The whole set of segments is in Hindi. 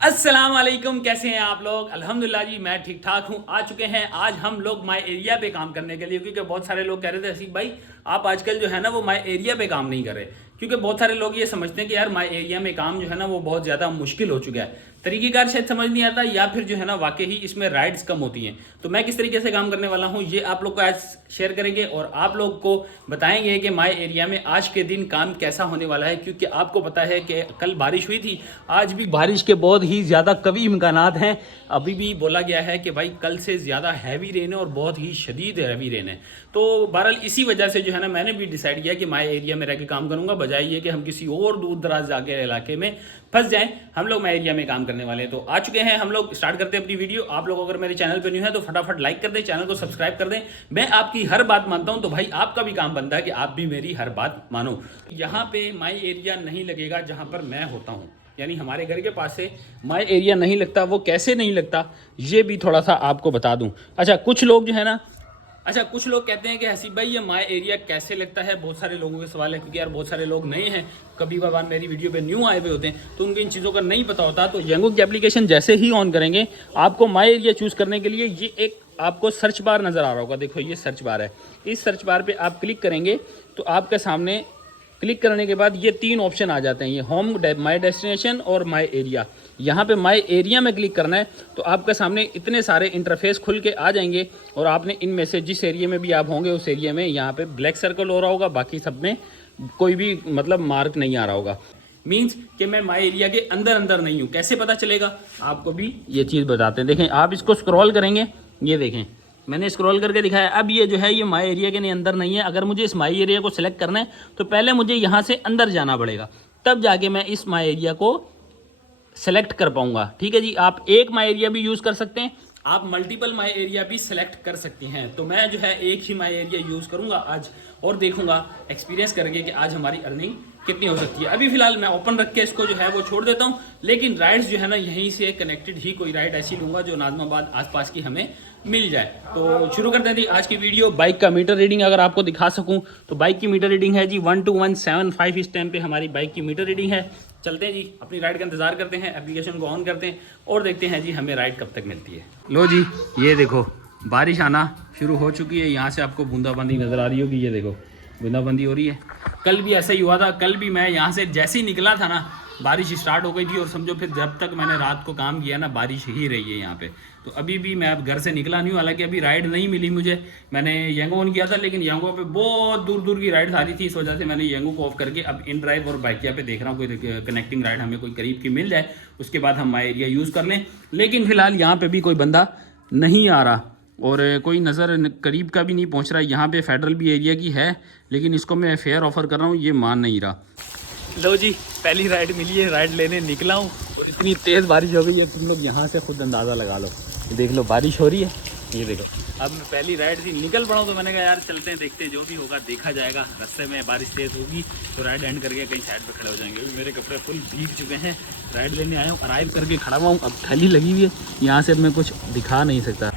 अस्सलाम वालेकुम, कैसे हैं आप लोग। अल्हम्दुलिल्लाह जी मैं ठीक ठाक हूँ। आ चुके हैं आज हम लोग माई एरिया पे काम करने के लिए, क्योंकि बहुत सारे लोग कह रहे थे हसीब भाई आप आजकल जो है ना वो माई एरिया पे काम नहीं कर रहे, क्योंकि बहुत सारे लोग ये समझते हैं कि यार माई एरिया में काम जो है ना वो बहुत ज़्यादा मुश्किल हो चुका है, तरीक़ेकार शायद समझ नहीं आता, या फिर जो है ना वाकई ही इसमें राइड्स कम होती हैं। तो मैं किस तरीके से काम करने वाला हूँ ये आप लोग को आज शेयर करेंगे और आप लोग को बताएंगे कि माई एरिया में आज के दिन काम कैसा होने वाला है, क्योंकि आपको पता है कि कल बारिश हुई थी, आज भी बारिश के बहुत ही ज़्यादा कभी इम्कानात हैं। अभी भी बोला गया है कि भाई कल से ज़्यादा हैवी रेन है और बहुत ही शदीद हैवी रेन है। तो बहरहाल इसी वजह से जो है ना मैंने भी डिसाइड किया कि माई एरिया में रह के काम करूँगा, बजाय ये कि हम किसी और दूर दराज जाके इलाके में फंस जाएं। हम लोग माई एरिया में काम करने वाले हैं। तो आ चुके हैं हम लोग, स्टार्ट करते हैं अपनी वीडियो। आप लोग अगर मेरे चैनल पर न्यू है तो फटाफट लाइक कर दें, चैनल को सब्सक्राइब कर दें। मैं आपकी हर बात मानता हूं, तो भाई आपका भी काम बनता है कि आप भी मेरी हर बात मानो। यहाँ पे माई एरिया नहीं लगेगा जहाँ पर मैं होता हूँ, यानी हमारे घर के पास से माई एरिया नहीं लगता। वो कैसे नहीं लगता ये भी थोड़ा सा आपको बता दूं। कुछ लोग कहते हैं कि हसीब भाई ये माई एरिया कैसे लगता है, बहुत सारे लोगों के सवाल है, क्योंकि यार बहुत सारे लोग नए हैं, कभी कभार मेरी वीडियो पे न्यू आए हुए होते हैं, तो उनको इन चीज़ों का नहीं पता होता। तो येंगो की एप्लीकेशन जैसे ही ऑन करेंगे आपको माई एरिया चूज़ करने के लिए ये एक आपको सर्च बार नज़र आ रहा होगा। देखो ये सर्च बार है, इस सर्च बार पर आप क्लिक करेंगे तो आपके सामने क्लिक करने के बाद ये तीन ऑप्शन आ जाते हैं, ये होम, माई डेस्टिनेशन और माई एरिया। यहाँ पे माई एरिया में क्लिक करना है तो आपके सामने इतने सारे इंटरफेस खुल के आ जाएंगे और आपने इनमें से जिस एरिया में भी आप होंगे उस एरिया में यहाँ पे ब्लैक सर्कल हो रहा होगा, बाकी सब में कोई भी मतलब मार्क नहीं आ रहा होगा। मीन्स कि मैं माई एरिया के अंदर अंदर नहीं हूँ। कैसे पता चलेगा आपको भी ये चीज़ बताते हैं। देखें आप इसको स्क्रॉल करेंगे, ये देखें मैंने स्क्रॉल करके दिखाया। अब ये जो है ये माई एरिया के अंदर नहीं है। अगर मुझे इस माई एरिया को सिलेक्ट करना है तो पहले मुझे यहाँ से अंदर जाना पड़ेगा, तब जाके मैं इस माई एरिया को सेलेक्ट कर पाऊंगा। ठीक है जी, आप एक माई एरिया भी यूज़ कर सकते हैं, आप मल्टीपल माई एरिया भी सेलेक्ट कर सकते हैं। तो मैं जो है एक ही माई एरिया यूज़ करूंगा आज और देखूंगा एक्सपीरियंस करके कि आज हमारी अर्निंग कितनी हो सकती है। अभी फिलहाल मैं ओपन रख के इसको जो है वो छोड़ देता हूं, लेकिन राइड्स जो है ना यहीं से कनेक्टेड ही कोई राइड ऐसी लूंगा जो नाजमाबाद आसपास की हमें मिल जाए। तो शुरू करते हैं जी आज की वीडियो। बाइक का मीटर रीडिंग अगर आपको दिखा सकूं तो बाइक की मीटर रीडिंग है जी 12175। इस टाइम पे हमारी बाइक की मीटर रीडिंग है। चलते हैं जी, अपनी राइड का इंतजार करते हैं, एप्लीकेशन को ऑन करते हैं और देखते हैं जी हमें राइड कब तक मिलती है। लो जी ये देखो बारिश आना शुरू हो चुकी है, यहाँ से आपको बूंदाबांदी नज़र आ रही होगी, ये देखो बूंदाबांदी हो रही है। कल भी ऐसा ही हुआ था, कल भी मैं यहाँ से जैसे ही निकला था ना बारिश स्टार्ट हो गई थी, और समझो फिर जब तक मैंने रात को काम किया ना बारिश ही रही है यहाँ पे। तो अभी भी मैं अब घर से निकला नहीं हूँ, हालांकि अभी राइड नहीं मिली मुझे। मैंने येंगो ऑन किया था लेकिन येंगो पे बहुत दूर दूर की राइड आ रही थी, इस वजह से मैंने येंगो को ऑफ करके अब इन ड्राइव और बाइकिया पे देख रहा हूँ कोई कनेक्टिंग राइड हमें कोई करीब की मिल जाए, उसके बाद हम माई एरिया यूज़ कर लें। लेकिन फिलहाल यहाँ पर भी कोई बंदा नहीं आ रहा और कोई नज़र करीब का भी नहीं पहुंच रहा। यहाँ पे फेडरल भी एरिया की है, लेकिन इसको मैं फेयर ऑफ़र कर रहा हूँ, ये मान नहीं रहा। लो जी पहली राइड मिली है, राइड लेने निकला हूँ और इतनी तेज़ बारिश हो गई है, तुम लोग यहाँ से खुद अंदाज़ा लगा लो। देख लो बारिश हो रही है, ये देखो। अब मैं पहली राइड से निकल पड़ा हूँ तो मैंने कहा यार चलते हैं, देखते हैं जो भी होगा देखा जाएगा। रास्ते में बारिश तेज़ होगी तो राइड एंड करके कहीं साइड पे खड़े हो जाएंगे। अभी मेरे कपड़े फुल भीग चुके हैं, राइड लेने आया हूँ, अराइव करके खड़ा हुआ हूँ। अब ठंडी लगी हुई है, यहाँ से मैं कुछ दिखा नहीं सकता।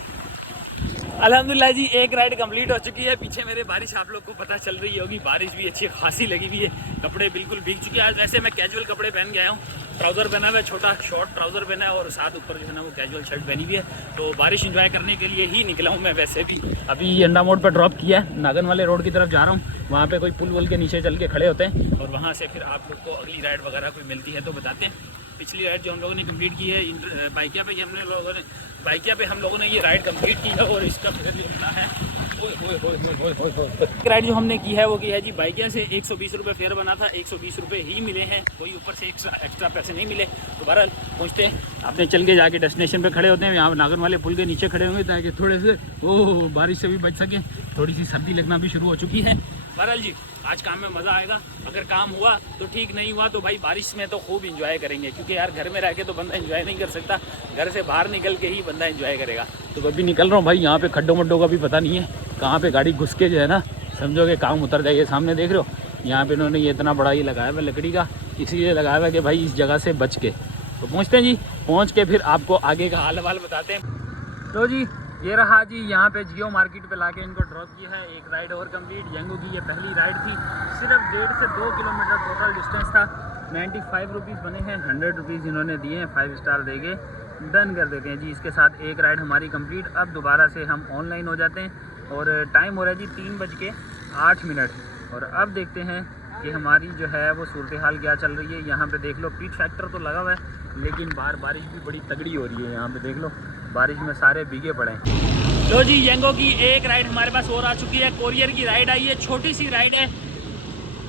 अल्हम्दुलिल्लाह जी एक राइड कंप्लीट हो चुकी है। पीछे मेरे बारिश आप लोग को पता चल रही होगी, बारिश भी अच्छी खासी लगी हुई है, कपड़े बिल्कुल भीग चुके हैं। आज वैसे मैं कैजुअल कपड़े पहन के आया हूँ, ट्राउज़र पहना हुआ है, छोटा शॉर्ट ट्राउज़र पहना है और साथ ऊपर जो है ना वो कैजुअल शर्ट पहनी हुई है। तो बारिश इंजॉय करने के लिए ही निकला हूँ मैं। वैसे भी अभी अंडा मोड़ पर ड्रॉप किया है, नागन वाले रोड की तरफ जा रहा हूँ, वहाँ पे कोई पुल वुल के नीचे चल के खड़े होते हैं और वहाँ से फिर आप लोग को अगली राइड वगैरह कोई मिलती है तो बताते हैं। पिछली राइड जो हम लोगों ने कंप्लीट की है बाइकिया पे हम लोगों ने ये राइड कंप्लीट की है और इसका फिर ये मिला है राइड जो हमने की है वो की है जी बाइकिया से 120 रुपये फेयर बना था, 120 रुपये ही मिले हैं, कोई ऊपर से एक्स्ट्रा पैसे नहीं मिले। तो बहरहाल पहुँचते हैं, आपने चल के जाके डेस्टिनेशन पे खड़े होते हैं, यहाँ नागन वाले पुल के नीचे खड़े होंगे ताकि थोड़े से बारिश से भी बच सके। थोड़ी सी सर्दी लगना भी शुरू हो चुकी है। बहरहाल जी आज काम में मज़ा आएगा, अगर काम हुआ तो ठीक, नहीं हुआ तो भाई बारिश में तो खूब इंजॉय करेंगे, क्योंकि यार घर में रह के तो बंदा इंजॉय नहीं कर सकता, घर से बाहर निकल के ही बंदा इंजॉय करेगा। तो अभी निकल रहा हूँ भाई, यहाँ पे खड्डों मड्डों का भी पता नहीं है, कहाँ पे गाड़ी घुस के जो है ना समझो कि काम उतर जाइए। सामने देख रहे हो यहाँ पे इन्होंने ये इतना बड़ा ये लगाया हुआ लकड़ी का, इसीलिए लगाया हुआ कि भाई इस जगह से बच के। तो पहुँचते हैं जी, पहुँच के फिर आपको आगे का हाल हवाल बताते हैं। तो जी ये रहा जी, यहाँ पे जियो मार्केट पे लाके इनको ड्रॉप किया है। एक राइड और कंप्लीट, येंगो की ये पहली राइड थी, सिर्फ 1.5 से 2 किलोमीटर टोटल डिस्टेंस था। 95 रुपीज़ बने हैं, 100 रुपीज़ इन्होंने दिए हैं, 5 स्टार देके डन कर देते हैं जी। इसके साथ एक राइड हमारी कंप्लीट। अब दोबारा से हम ऑनलाइन हो जाते हैं और टाइम हो रहा है जी 3:08। और अब देखते हैं कि हमारी जो है वो सूरत हाल क्या चल रही है। यहाँ पे देख लो पीट फैक्टर तो लगा हुआ है, लेकिन बाहर बारिश भी बड़ी तगड़ी हो रही है। यहाँ पे देख लो बारिश में सारे भीगे पड़े हैं। तो जी येंगो की एक राइड हमारे पास और आ चुकी है, कोरियर की राइड आई है, छोटी सी राइड है,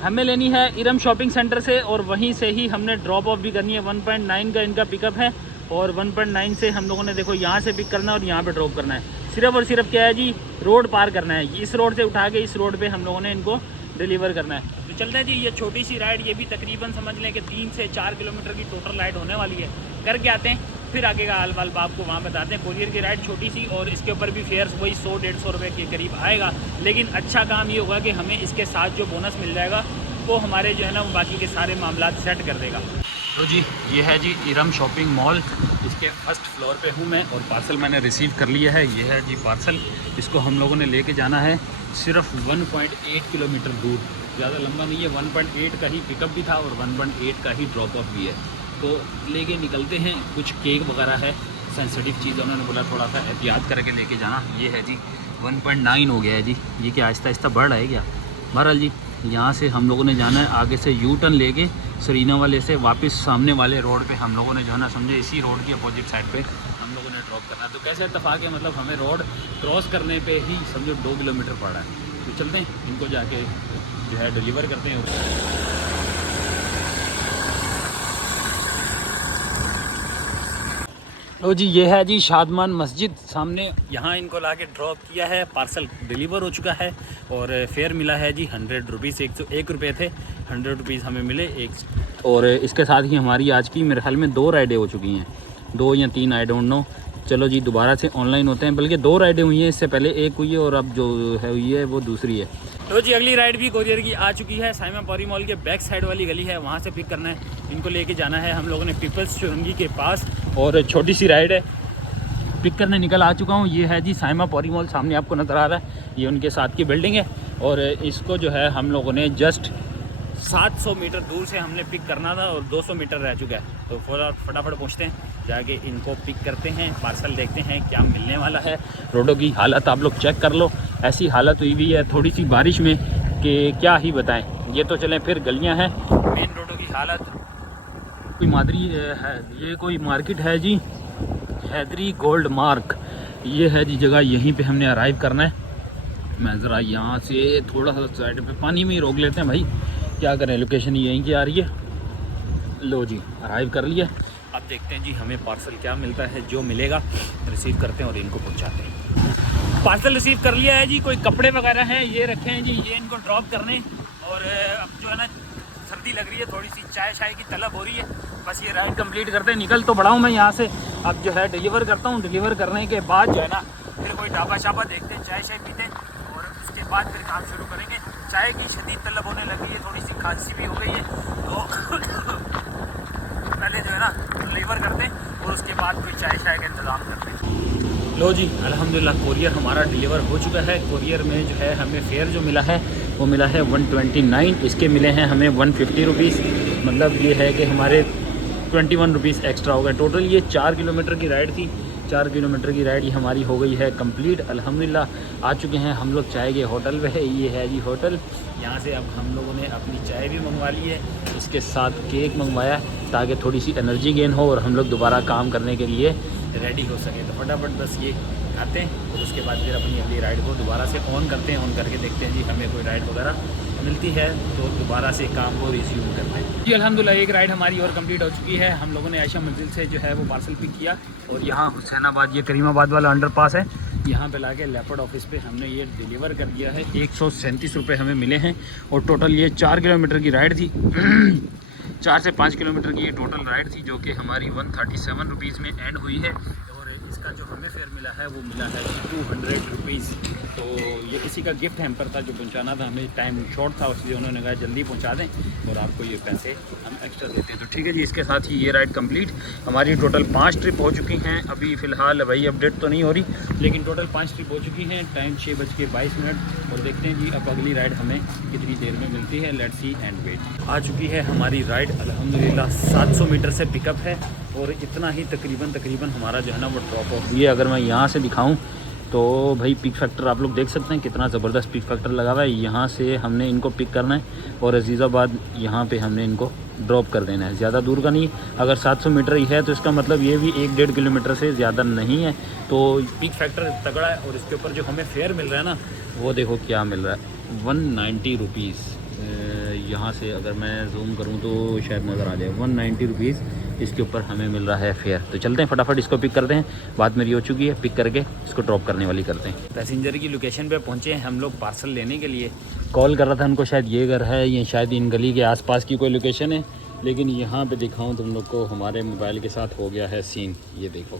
हमें लेनी है इरम शॉपिंग सेंटर से और वहीं से ही हमने ड्रॉप ऑफ भी करनी है। 1.9 का इनका पिकअप है और 1.9 से हम लोगों ने देखो यहाँ से पिक करना है और यहाँ पे ड्रॉप करना है। सिर्फ और सिर्फ क्या है जी, रोड पार करना है। इस रोड से उठा के इस रोड पे हम लोगों ने इनको डिलीवर करना है। तो चलते हैं जी, ये छोटी सी राइड, ये भी तकरीबन समझ लें कि 3 से 4 किलोमीटर की टोटल राइड होने वाली है। करके आते हैं, फिर आगे का हाल वाल आपको वहाँ बताते हैं। कोरियर की राइड छोटी सी और इसके ऊपर भी फेयर्स वही 100-150 रुपये के करीब आएगा। लेकिन अच्छा काम ये होगा कि हमें इसके साथ जो बोनस मिल जाएगा वो हमारे जो है ना वो बाकी के सारे मामला सेट कर देगा। तो जी ये है जी इरम शॉपिंग मॉल, इसके फर्स्ट फ्लोर पे हूँ मैं और पार्सल मैंने रिसीव कर लिया है। ये है जी पार्सल, इसको हम लोगों ने लेके जाना है सिर्फ 1.8 किलोमीटर दूर, ज़्यादा लंबा नहीं है। 1.8 का ही पिकअप भी था और 1.8 का ही ड्रॉप ऑफ भी है। तो लेके निकलते हैं। कुछ केक वगैरह है, सेंसिटिव चीज़, उन्होंने बोला थोड़ा सा एहतियात करके लेके जाना। ये है जी 1.9 हो गया है जी, ये क्या आहिस्ता आहिस्ता बढ़ रहा है क्या। बहरहाल जी यहाँ से हम लोगों ने जाना है, आगे से यू टर्न लेके सरीना वाले से वापस सामने वाले रोड पे हम लोगों ने जो है ना समझे इसी रोड की अपोजिट साइड पे हम लोगों ने ड्रॉप करना है। तो कैसे इत्तेफाक है, मतलब हमें रोड क्रॉस करने पे ही समझो 2 किलोमीटर पड़ रहा है। तो चलते हैं, इनको जाके जो है डिलीवर करते हैं। तो जी ये है जी शादमान मस्जिद सामने, यहाँ इनको ला के ड्रॉप किया है, पार्सल डिलीवर हो चुका है और फेयर मिला है जी 100 रुपीज़। 101 रुपये थे, 100 रुपीज़ हमें मिले एक। और इसके साथ ही हमारी आज की मेरे ख्याल में 2 राइडें हो चुकी हैं, 2 या 3 आई डोंट नो। चलो जी दोबारा से ऑनलाइन होते हैं, बल्कि 2 राइडें हुई हैं, इससे पहले एक हुई है और अब जो है हुई है वो दूसरी है। तो जी अगली राइड भी कोरियर की आ चुकी है, साइमा पॉरी मॉल के बैक साइड वाली गली है, वहाँ से पिक करना है। इनको लेके जाना है हम लोगों ने पीपल्स चुरंगी के पास और छोटी सी राइड है, पिक करने निकल आ चुका हूँ। ये है जी साइमा पॉरी मॉल, सामने आपको नज़र आ रहा है, ये उनके साथ की बिल्डिंग है और इसको जो है हम लोगों ने जस्ट 700 मीटर दूर से हमने पिक करना था और 200 मीटर रह चुका है। तो फटाफट पहुँचते हैं, जाके इनको पिक करते हैं, पार्सल देखते हैं क्या मिलने वाला है। रोडों की हालत आप लोग चेक कर लो, ऐसी हालत हुई हुई है थोड़ी सी बारिश में कि क्या ही बताएं। ये तो चलें, फिर गलियां हैं, मेन रोडों की हालत कोई मादरी है। ये कोई मार्केट है जी, हैदरी गोल्ड मार्क, ये है जी जगह, यहीं पे हमने अराइव करना है। मैं ज़रा यहाँ से थोड़ा सा साइड पे पानी में ही रोक लेते हैं भाई, क्या करें, लोकेशन यहीं की आ रही है। लो जी अराइव कर लिया, अब देखते हैं जी हमें पार्सल क्या मिलता है। जो मिलेगा रिसीव करते हैं और इनको पहुंचाते हैं। पार्सल रिसीव कर लिया है जी, कोई कपड़े वगैरह हैं ये रखे हैं जी, ये इनको ड्रॉप करने। और अब जो है ना सर्दी लग रही है, थोड़ी सी चाय शाय की तलब हो रही है। बस ये राइड कंप्लीट करते हैं, निकल तो बड़ा हूँ मैं यहाँ से, अब जो है डिलीवर करता हूँ। डिलीवर करने के बाद जो है ना फिर कोई ढाबा शाबा देखते हैं, चाय शाय पीते हैं और उसके बाद फिर काम शुरू करेंगे। चाय की शदीद तलब होने लगी है, थोड़ी सी खांसी भी हो गई है, तो पहले जो है ना डिलीवर करते हैं और उसके बाद कोई चाय शाय का इंतज़ाम करते हैं। लो जी अल्हम्दुलिल्लाह कोरियर हमारा डिलीवर हो चुका है। कोरियर में जो है हमें फेयर जो मिला है वो मिला है 129, इसके मिले हैं हमें 150 रुपीज़, मतलब ये है कि हमारे 21 रुपीज़ एक्स्ट्रा हो गए। टोटल ये 4 किलोमीटर की राइड थी, 4 किलोमीटर की राइड ये हमारी हो गई है कंप्लीट अल्हम्दुलिल्लाह। आ चुके हैं हम लोग चाय के होटल पे, ये है जी होटल। यहाँ से अब हम लोगों ने अपनी चाय भी मंगवा ली है, इसके साथ केक मंगवाया ताकि थोड़ी सी एनर्जी गेन हो और हम लोग दोबारा काम करने के लिए रेडी हो सके। तो फटाफट बस ये आते हैं और उसके बाद फिर अपनी अगली राइड को दोबारा से ऑन करते हैं। ऑन करके देखते हैं जी हमें कोई राइड वगैरह मिलती है तो दोबारा से काम को रिज्यूम करते हैं जी। अल्हम्दुलिल्लाह एक राइड हमारी और कंप्लीट हो चुकी है। हम लोगों ने आयशा मंजिल से जो है वो पार्सल पिक किया और यहाँ हुसैनाबाद, ये करीमाबाद वाला अंडरपास है, यहाँ पे लाके लेपर्ड ऑफिस पे हमने ये डिलीवर कर दिया है। 137 रुपये हमें मिले हैं और टोटल ये 4 किलोमीटर की राइड थी। 4 से 5 किलोमीटर की ये टोटल राइड थी जो कि हमारी 137 रुपीज़ में एंड हुई है। और इसका जो हमें फेयर मिला है वो मिला है 200 रुपीज़। तो ये किसी का गिफ्ट हैम्पर था जो पहुंचाना था, हमें टाइम शॉर्ट था इसलिए उन्होंने कहा जल्दी पहुंचा दें और आपको ये पैसे हम एक्स्ट्रा देते हैं। तो ठीक है जी, इसके साथ ही ये राइड कंप्लीट। हमारी टोटल 5 ट्रिप हो चुकी हैं। अभी फ़िलहाल भाई अपडेट तो नहीं हो रही, लेकिन टोटल 5 ट्रिप हो चुकी हैं। टाइम 6:22 और देखते हैं जी अब अगली राइड हमें कितनी देर में मिलती है। Let's see and wait. आ चुकी है हमारी राइड अल्हम्दुलिल्लाह 700 मीटर से पिकअप है और इतना ही तकरीबन हमारा जो है ना वो ड्रॉप ऑफ। ये अगर मैं यहाँ से दिखाऊं तो भाई पिक फैक्टर आप लोग देख सकते हैं कितना ज़बरदस्त पिक फैक्टर लगा हुआ है। यहाँ से हमने इनको पिक करना है और अजीज़ाबाद यहाँ पे हमने इनको ड्रॉप कर देना है। ज़्यादा दूर का नहीं, अगर 700 मीटर ही है तो इसका मतलब ये भी 1-1.5 किलोमीटर से ज़्यादा नहीं है। तो पिक फैक्टर तगड़ा है और इसके ऊपर जो हमें फेयर मिल रहा है ना वो देखो क्या मिल रहा है, 190 रुपीज़। यहाँ से अगर मैं जूम करूँ तो शायद नज़र आ जाए, 190 रुपीज़ इसके ऊपर हमें मिल रहा है फेयर। तो चलते हैं फटाफट इसको पिक करते हैं। बात मेरी हो चुकी है, पिक करके इसको ड्रॉप करने वाली करते हैं। पैसेंजर की लोकेशन पे पहुँचे हैं हम लोग पार्सल लेने के लिए। कॉल कर रहा था उनको, शायद ये घर है, ये शायद इन गली के आसपास की कोई लोकेशन है, लेकिन यहाँ पे दिखाऊँ तुम लोग को हमारे मोबाइल के साथ हो गया है सीन। ये देखो,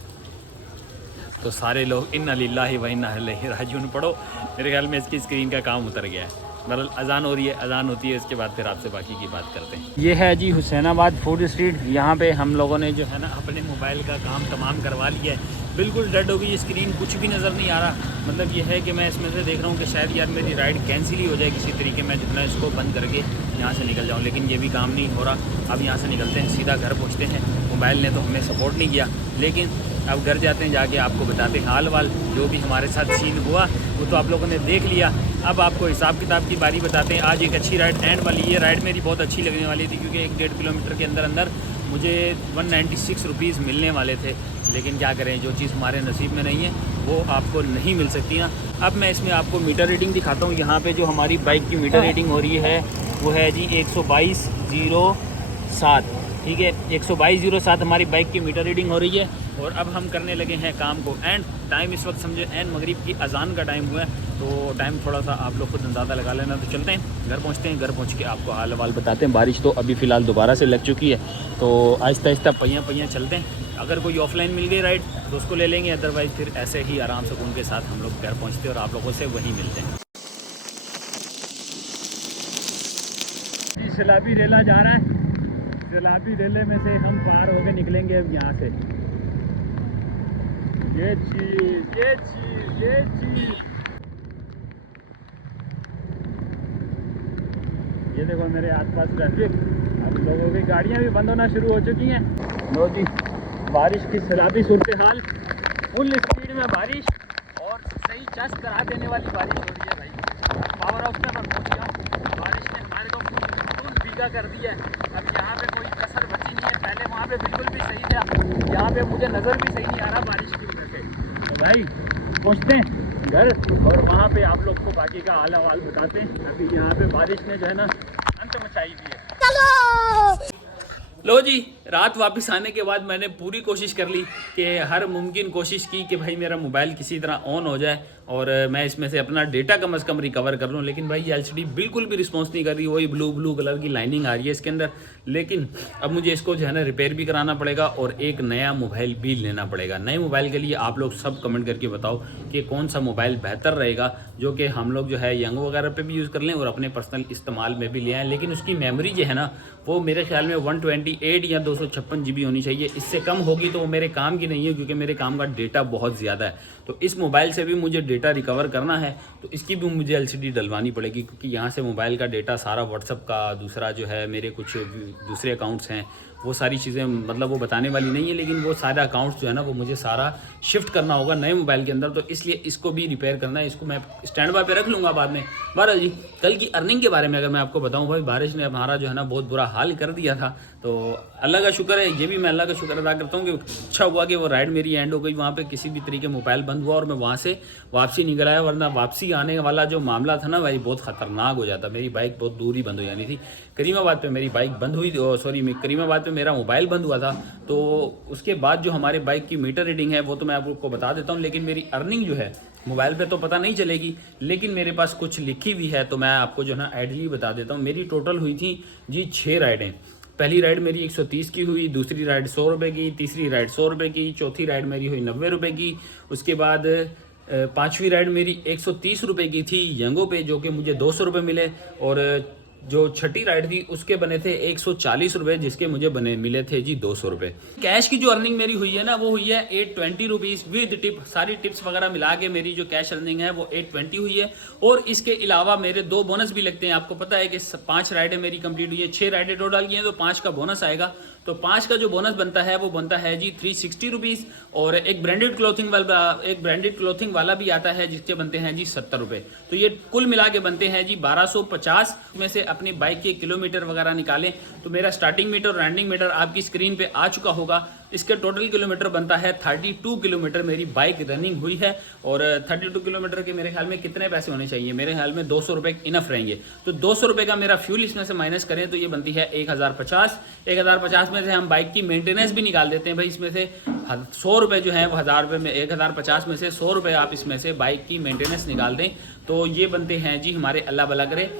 तो सारे लोग इन्ना लिल्लाहि व इन्ना इलैहि राजिऊन पढ़ो। मेरे ख्याल में इसकी स्क्रीन का काम उतर गया है। बहरहाल अजान हो रही है, अजान होती है इसके बाद फिर आपसे बाकी की बात करते हैं। ये है जी हुसैनाबाद फूड स्ट्रीट। यहाँ पे हम लोगों ने जो है ना अपने मोबाइल का काम तमाम करवा लिया है। बिल्कुल डेड हो गई ये स्क्रीन, कुछ भी नज़र नहीं आ रहा। मतलब ये है कि मैं इसमें से देख रहा हूँ कि शायद यार मेरी राइड कैंसिल ही हो जाए किसी तरीके में, जितना इसको बंद करके यहाँ से निकल जाऊँ, लेकिन ये भी काम नहीं हो रहा। अब यहाँ से निकलते हैं, सीधा घर पहुँचते हैं। मोबाइल ने तो हमें सपोर्ट नहीं किया, लेकिन अब घर जाते हैं, जाके आपको बताते हैं हाल वाल। जो भी हमारे साथ सीन हुआ वो तो आप लोगों ने देख लिया। अब आपको हिसाब किताब की बारी बताते हैं। आज एक अच्छी राइड एंड वाली, ये राइड मेरी बहुत अच्छी लगने वाली थी क्योंकि 1-1.5 किलोमीटर के अंदर मुझे 196 रुपीज़ मिलने वाले थे। लेकिन क्या करें, जो चीज़ हमारे नसीब में नहीं है वो आपको नहीं मिल सकती ना। अब मैं इसमें आपको मीटर रीडिंग दिखाता हूँ। यहाँ पे जो हमारी बाइक की मीटर रीडिंग हो रही है वो है जी 122.07। ठीक है, 122.07 हमारी बाइक की मीटर रीडिंग हो रही है। और अब हम करने लगे हैं काम को। एंड टाइम इस वक्त समझे एंड मगरिब की अजान का टाइम हुआ है, तो टाइम थोड़ा सा आप लोग खुद अंदाज़ा लगा लेना। तो चलते हैं, घर पहुंचते हैं, घर पहुंच के आपको हाल हवाल बताते हैं। बारिश तो अभी फ़िलहाल दोबारा से लग चुकी है, तो आहिस्ता आहिस्ता पहियाँ चलते हैं। अगर कोई ऑफलाइन मिल गई राइड तो उसको ले लेंगे, अदरवाइज़ फिर ऐसे ही आराम से उनके साथ हम लोग घर पहुँचते हैं और आप लोगों से वहीं मिलते हैं। सैलाबी रेला जा रहा है, सैलाबी रेले में से हम पार होके निकलेंगे अब यहाँ से। ये चीज ये देखो मेरे आसपास ट्रैफिक। अब लोगों की गाड़ियाँ भी बंद होना शुरू हो चुकी हैं। लो जी, बारिश की सैलाबी सूरत हाल, फुल स्पीड में बारिश और सही चस करा देने वाली बारिश हो रही है भाई। पावर हाउस में मैं पहुँच गया हूँ। बारिश ने हमारे को फुल भीगा कर दिया है। अब यहाँ पे कोई कसर बची नहीं है। पहले वहाँ पे बिल्कुल भी सही था, यहाँ पे मुझे नज़र भी सही नहीं आ रहा बारिश की वजह से। तो भाई पहुँचते हैं घर और वहाँ पे आप लोग को बाकी का हाल हवाल बताते हैं। अभी यहाँ पे बारिश ने जो है ना अंत मचाई हुई है। चलो लो जी, रात वापस आने के बाद मैंने पूरी कोशिश कर ली कि हर मुमकिन कोशिश की कि भाई मेरा मोबाइल किसी तरह ऑन हो जाए और मैं इसमें से अपना डेटा कम से कम रिकवर कर लूँ। लेकिन भाई एलसीडी बिल्कुल भी रिस्पॉन्स नहीं कर रही, वही ब्लू कलर की लाइनिंग आ रही है इसके अंदर। लेकिन अब मुझे इसको जो है ना रिपेयर भी कराना पड़ेगा और एक नया मोबाइल भी लेना पड़ेगा। नए मोबाइल के लिए आप लोग सब कमेंट करके बताओ कि कौन सा मोबाइल बेहतर रहेगा, जो कि हम लोग जो है यंग वगैरह पे भी यूज़ कर लें और अपने पर्सनल इस्तेमाल में भी ले आएँ। लेकिन उसकी मेमोरी जो है ना वो मेरे ख्याल में 128 या 256 GB होनी चाहिए। इससे कम होगी तो वो मेरे काम की नहीं है, क्योंकि मेरे काम का डेटा बहुत ज़्यादा है। तो इस मोबाइल से भी मुझे डेटा रिकवर करना है, तो इसकी भी मुझे एलसीडी डलवानी पड़ेगी, क्योंकि यहाँ से मोबाइल का डेटा सारा व्हाट्सअप का, दूसरा जो है मेरे कुछ दूसरे अकाउंट्स हैं, वो सारी चीज़ें मतलब वो बताने वाली नहीं है, लेकिन वो सारा अकाउंट्स जो है ना वो मुझे सारा शिफ्ट करना होगा नए मोबाइल के अंदर। तो इसलिए इसको भी रिपेयर करना है। इसको मैं स्टैंड बाय पे रख लूँगा बाद में। बहरहाल जी, कल की अर्निंग के बारे में अगर मैं आपको बताऊँ, भाई बारिश ने हमारा जो है ना बहुत बुरा हाल कर दिया था। तो अल्लाह का शुक्र है, ये भी मैं अल्लाह का शुक्र अदा करता हूँ कि अच्छा हुआ कि वो राइड मेरी एंड हो गई। वहाँ पे किसी भी तरीके मोबाइल बंद हुआ और मैं वहाँ से वापसी निकल आया, वरना वापसी आने वाला जो मामला था ना भाई बहुत ख़तरनाक हो जाता। मेरी बाइक बहुत दूर ही बंद हो जानी थी। करीमाबाद पे मेरी बाइक बंद हुई, करीमाबाद पे मेरा मोबाइल बंद हुआ था। तो उसके बाद जो हमारे बाइक की मीटर रीडिंग है वो तो मैं आपको बता देता हूँ, लेकिन मेरी अर्निंग जो है मोबाइल पे तो पता नहीं चलेगी, लेकिन मेरे पास कुछ लिखी हुई है, तो मैं आपको जो है ना आइडियली बता देता हूँ। मेरी टोटल हुई थी जी 6 राइडें। पहली राइड मेरी 130 की हुई, दूसरी राइड 100 रुपये की, तीसरी राइड 100 रुपये की, चौथी राइड मेरी हुई 90 रुपये की। उसके बाद पांचवी राइड मेरी 130 रुपये की थी यंगो पे, जो कि मुझे 200 रुपये मिले। और जो छठी राइड थी उसके बने थे 140 रुपये, जिसके मुझे बने मिले थे जी 200 रुपये। कैश की जो अर्निंग मेरी हुई है ना, वो हुई है 820 रुपीज़ विद टिप। सारी टिप्स वगैरह मिला के मेरी जो कैश अर्निंग है वो 820 हुई है। और इसके अलावा मेरे 2 बोनस भी लगते हैं। आपको पता है कि 5 राइडें मेरी कंप्लीट हुई है, 6 राइडें टोटल की हैं, तो 5 का बोनस आएगा। तो 5 का जो बोनस बनता है वो बनता है जी 360 रुपीज़। और एक ब्रांडेड क्लोथिंग वाला भी आता है, जिसके बनते हैं जी 70 रुपये। तो ये कुल मिला के बनते हैं जी 1250। में से अपनी बाइक के किलोमीटर वगैरह निकालें तो मेरा स्टार्टिंग मीटर और एंडिंग मीटर आपकी स्क्रीन पे आ चुका होगा। इसके टोटल किलोमीटर बनता है 32 किलोमीटर मेरी बाइक रनिंग हुई है। और 32 किलोमीटर के मेरे ख्याल में कितने पैसे होने चाहिए, मेरे ख्याल में 200 रुपये इनफ रहेंगे। तो 200 रुपये का मेरा फ्यूल इसमें से माइनस करें तो ये बनती है 1050। 1050 में से हम बाइक की मेंटेनेंस भी निकाल देते हैं भाई। इसमें से 100 रुपये जो है वो 1000 रुपये में, 1050 में से 100 रुपये आप इसमें से बाइक की मेंटेनेंस निकाल दें तो ये बनते हैं जी हमारे अल्लाह भला करे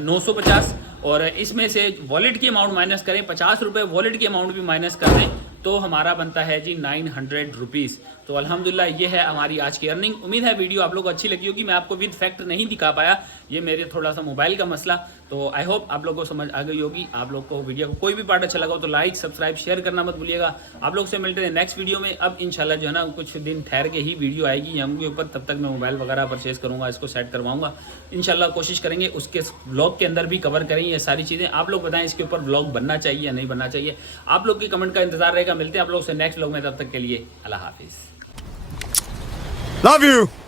950। और इसमें से वॉलेट की अमाउंट माइनस करें, 50 रुपये वॉलेट की अमाउंट भी माइनस कर दें तो हमारा बनता है जी 900 रुपीज़। तो अल्हम्दुलिल्लाह ये है हमारी आज की अर्निंग। उम्मीद है वीडियो आप लोग को अच्छी लगी होगी। मैं आपको विद फैक्ट नहीं दिखा पाया, ये मेरे थोड़ा सा मोबाइल का मसला। तो आई होप आप लोग को समझ आ गई होगी। आप लोग को वीडियो को कोई भी पार्ट अच्छा लगा हो तो लाइक सब्सक्राइब शेयर करना मत भूलिएगा। आप लोग से मिलते हैं नेक्स्ट वीडियो में। अब इंशाल्लाह जो है ना कुछ दिन ठहर के ही वीडियो आएगी यंग के ऊपर। तब तक मैं मोबाइल वगैरह परचेज करूँगा, इसको सेट करवाऊँगा इंशाल्लाह। कोशिश करेंगे उसके ब्लॉग के अंदर भी कवर करें ये सारी चीज़ें। आप लोग बताएं इसके ऊपर ब्लॉग बनना चाहिए या नहीं बनना चाहिए। आप लोग की कमेंट का इंतजार रहेगा। मिलते हैं आप लोग से नेक्स्ट ब्लॉग में, तब तक के लिए अल्लाह हाफिज़। Love you.